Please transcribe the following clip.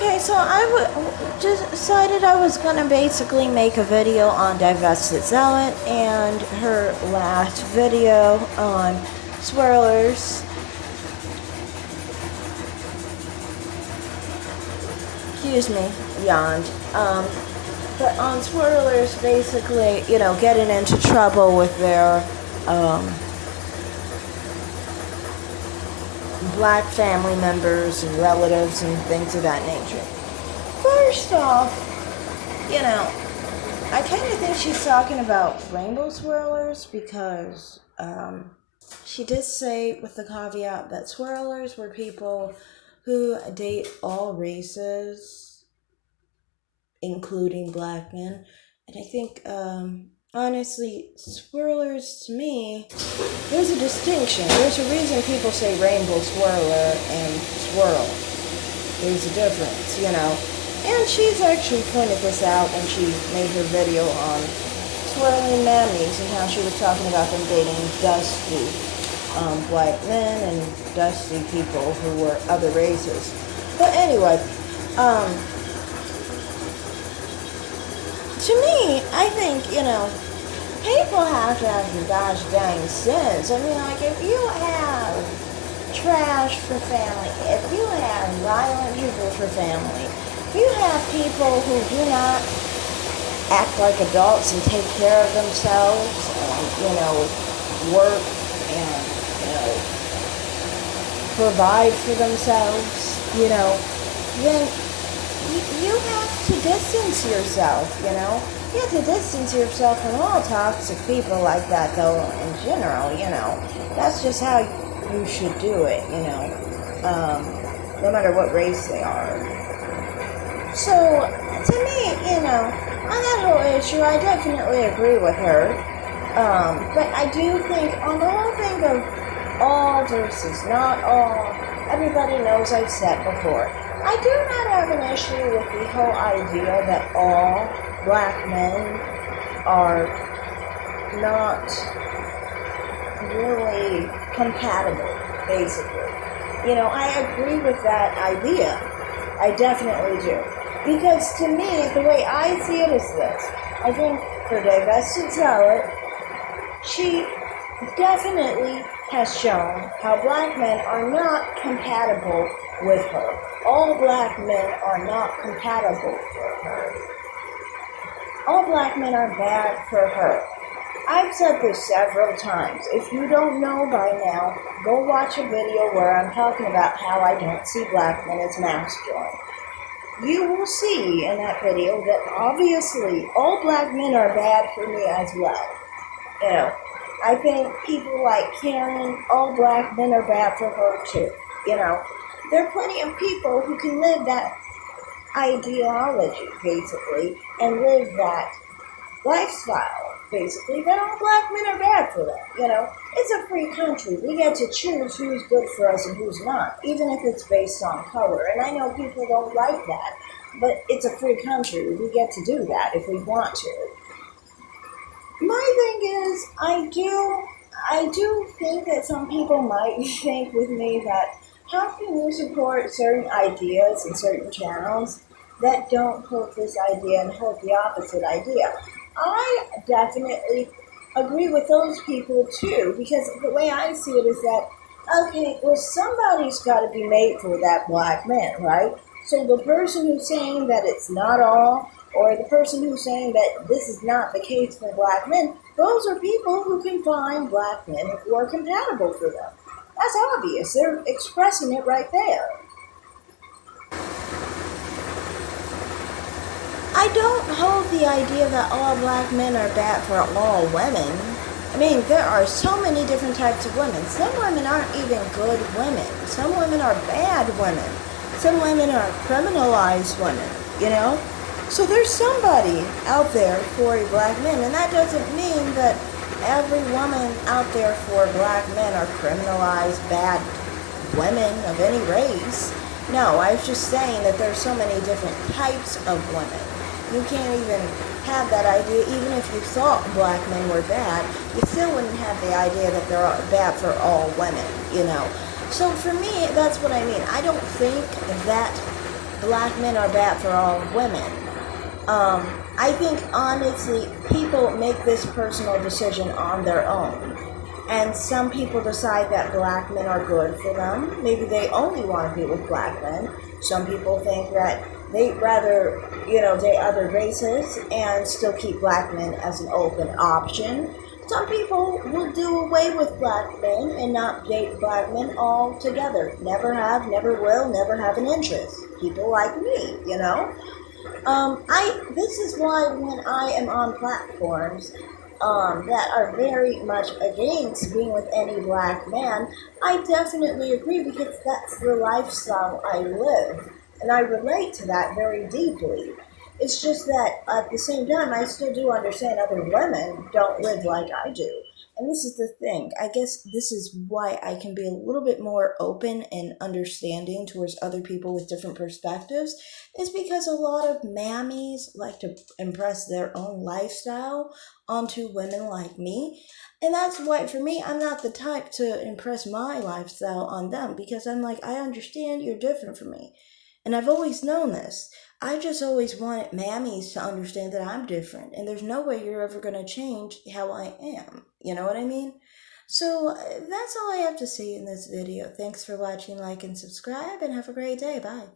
Okay, so just decided I was gonna basically make a video on Divested Zealot and her last video on swirlers. Excuse me, yawned. But on swirlers, basically, getting into trouble with their black family members and relatives and things of that nature. First off, I kind of think she's talking about rainbow swirlers because she did say with the caveat that swirlers were people who date all races, including black men. And I think, honestly, swirlers to me, there's a distinction. There's a reason people say rainbow swirler and swirl. There's a difference, And she's actually pointed this out when she made her video on swirling mammies and how she was talking about them dating dusty white men and dusty people who were other races. But anyway, to me, I think, people have to have some gosh dang sense. I mean, like, if you have trash for family, if you have violent people for family, if you have people who do not act like adults and take care of themselves and, work and, provide for themselves, then you have to distance yourself, You have to distance yourself from all toxic people like that, though, in general, That's just how you should do it, no matter what race they are. So, to me, on that whole issue, I definitely agree with her. But I do think on the whole thing of all versus not all, everybody knows I've said before, I do not have an issue with the whole idea that all black men are not really compatible, basically. I agree with that idea. I definitely do. Because to me, the way I see it is this. I think for Divested Zealot, she definitely has shown how black men are not compatible with her. All black men are not compatible for her. All black men are bad for her. I've said this several times. If you don't know by now, go watch a video where I'm talking about how I don't see black men as masculine. You will see in that video that obviously all black men are bad for me as well. I think people like Karen, all black men are bad for her too. There are plenty of people who can live that ideology, basically, and live that lifestyle, basically, that all black men are bad for them, It's a free country. We get to choose who's good for us and who's not, even if it's based on color. And I know people don't like that, but it's a free country. We get to do that if we want to. My thing is, I do think that some people might think with me that how can you support certain ideas and certain channels that don't hold this idea and hold the opposite idea? I definitely agree with those people too, because the way I see it is that, okay, well, somebody's got to be made for that black man, right? So the person who's saying that it's not all, or the person who's saying that this is not the case for black men, those are people who can find black men who are compatible for them. That's obvious. They're expressing it right there. I don't hold the idea that all black men are bad for all women. I mean, there are so many different types of women. Some women aren't even good women. Some women are bad women. Some women are criminalized women, So there's somebody out there for black men, and that doesn't mean that every woman out there for black men are criminalized bad women of any race. No, I was just saying that there's so many different types of women. You can't even have that idea, even if you thought black men were bad, you still wouldn't have the idea that they're bad for all women, So for me, that's what I mean. I don't think that black men are bad for all women. I think honestly, people make this personal decision on their own. And some people decide that black men are good for them. Maybe they only want to be with black men. Some people think that they'd rather, date other races and still keep black men as an open option. Some people will do away with black men and not date black men altogether. Never have, never will, never have an interest. People like me. I this is why when I am on platforms that are very much against being with any black man, I definitely agree because that's the lifestyle I live, and I relate to that very deeply. It's just that at the same time, I still do understand other women don't live like I do. And this is the thing. I guess this is why I can be a little bit more open and understanding towards other people with different perspectives, is because a lot of mammies like to impress their own lifestyle onto women like me. And that's why, for me, I'm not the type to impress my lifestyle on them because I'm like, I understand you're different from me. And I've always known this. I just always wanted mammies to understand that I'm different. And there's no way you're ever going to change how I am. You know what I mean? So that's all I have to say in this video. Thanks for watching, like, and subscribe, and have a great day. Bye.